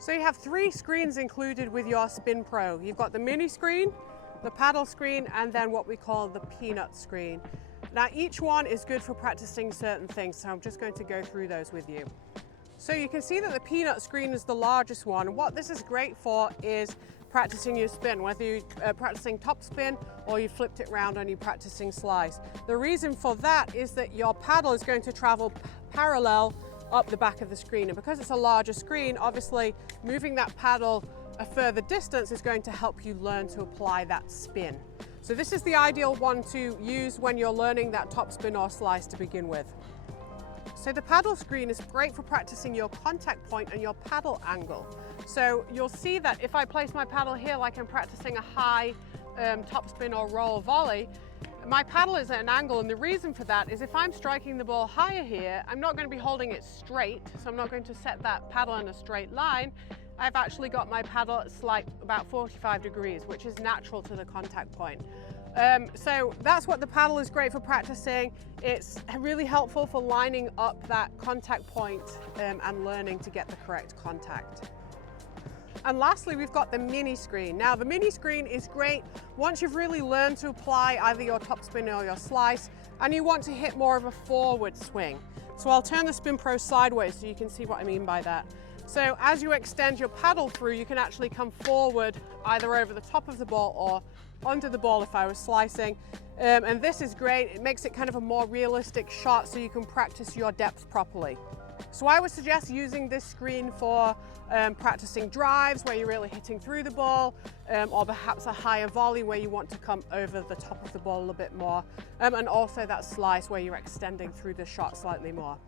So you have 3 screens included with your SpinPro. You've got the mini screen, the paddle screen, and then what we call the peanut screen. Now each one is good for practicing certain things, so I'm just going to go through those with you. So you can see that the peanut screen is the largest one, and what this is great for is practicing your spin, whether you're practicing top spin or you flipped it around and you're practicing slice. The reason for that is that your paddle is going to travel parallel up the back of the screen, and because it's a larger screen, obviously moving that paddle a further distance is going to help you learn to apply that spin. So this is the ideal one to use when you're learning that top spin or slice to begin with. So the paddle screen is great for practicing your contact point and your paddle angle. So you'll see that if I place my paddle here like I'm practicing a high top spin or roll volley, my paddle is at an angle, and the reason for that is if I'm striking the ball higher here, I'm not going to be holding it straight, so I'm not going to set that paddle in a straight line. I've actually got my paddle at about 45 degrees, which is natural to the contact point. So that's what the paddle is great for practicing. It's really helpful for lining up that contact point and learning to get the correct contact. And lastly, we've got the mini screen. Now the mini screen is great once you've really learned to apply either your top spin or your slice and you want to hit more of a forward swing. So I'll turn the SpinPro sideways so you can see what I mean by that. So as you extend your paddle through, you can actually come forward either over the top of the ball or under the ball if I was slicing. And this is great. It makes it kind of a more realistic shot so you can practice your depth properly. So I would suggest using this screen for practicing drives where you're really hitting through the ball, or perhaps a higher volley where you want to come over the top of the ball a bit more, and also that slice where you're extending through the shot slightly more.